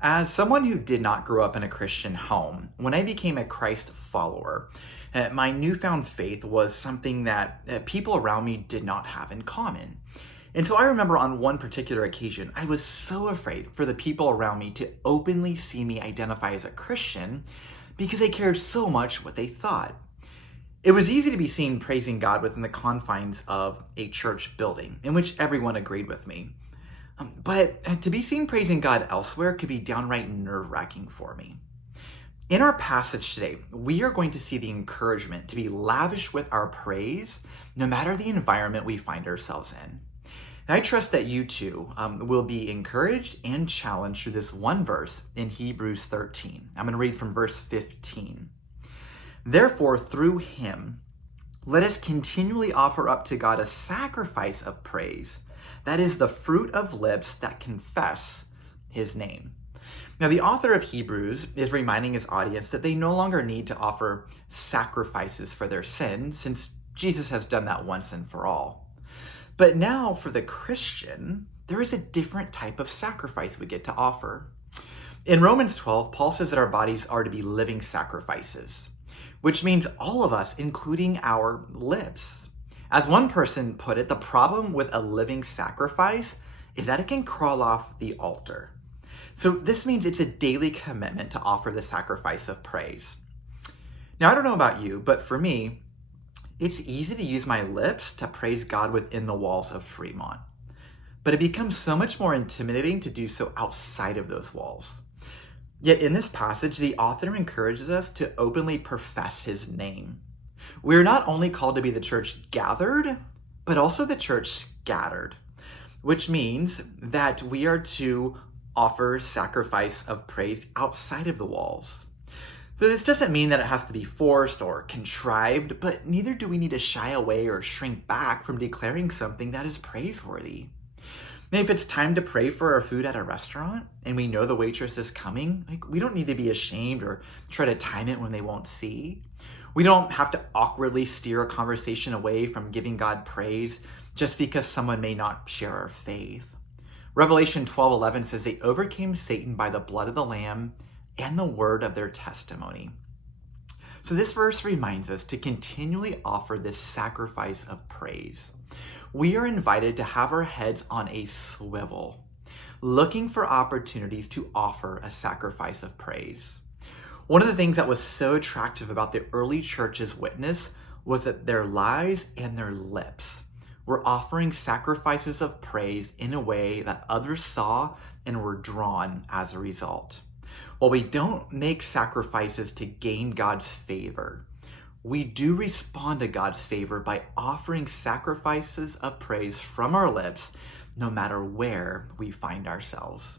As someone who did not grow up in a Christian home, when I became a Christ follower, my newfound faith was something that people around me did not have in common. And so I remember on one particular occasion, I was so afraid for the people around me to openly see me identify as a Christian because they cared so much what they thought. It was easy to be seen praising God within the confines of a church building in which everyone agreed with me. But to be seen praising God elsewhere could be downright nerve-wracking for me. In our passage today, we are going to see the encouragement to be lavish with our praise, no matter the environment we find ourselves in. And I trust that you too will be encouraged and challenged through this one verse in Hebrews 13. I'm going to read from verse 15. Therefore, through him, let us continually offer up to God a sacrifice of praise. That is the fruit of lips that confess his name. Now, the author of Hebrews is reminding his audience that they no longer need to offer sacrifices for their sin, since Jesus has done that once and for all. But now, for the Christian, there is a different type of sacrifice we get to offer. In Romans 12, Paul says that our bodies are to be living sacrifices, which means all of us, including our lips. As one person put it, the problem with a living sacrifice is that it can crawl off the altar. So this means it's a daily commitment to offer the sacrifice of praise. Now, I don't know about you, but for me, it's easy to use my lips to praise God within the walls of Fremont. But it becomes so much more intimidating to do so outside of those walls. Yet in this passage, the author encourages us to openly profess his name. We are not only called to be the church gathered, but also the church scattered, which means that we are to offer sacrifice of praise outside of the walls. So this doesn't mean that it has to be forced or contrived, but neither do we need to shy away or shrink back from declaring something that is praiseworthy. And if it's time to pray for our food at a restaurant and we know the waitress is coming, we don't need to be ashamed or try to time it when they won't see. We don't have to awkwardly steer a conversation away from giving God praise just because someone may not share our faith. Revelation 12:11 says they overcame Satan by the blood of the Lamb and the word of their testimony. So this verse reminds us to continually offer this sacrifice of praise. We are invited to have our heads on a swivel, looking for opportunities to offer a sacrifice of praise. One of the things that was so attractive about the early church's witness was that their lives and their lips were offering sacrifices of praise in a way that others saw and were drawn as a result. While we don't make sacrifices to gain God's favor, we do respond to God's favor by offering sacrifices of praise from our lips, no matter where we find ourselves.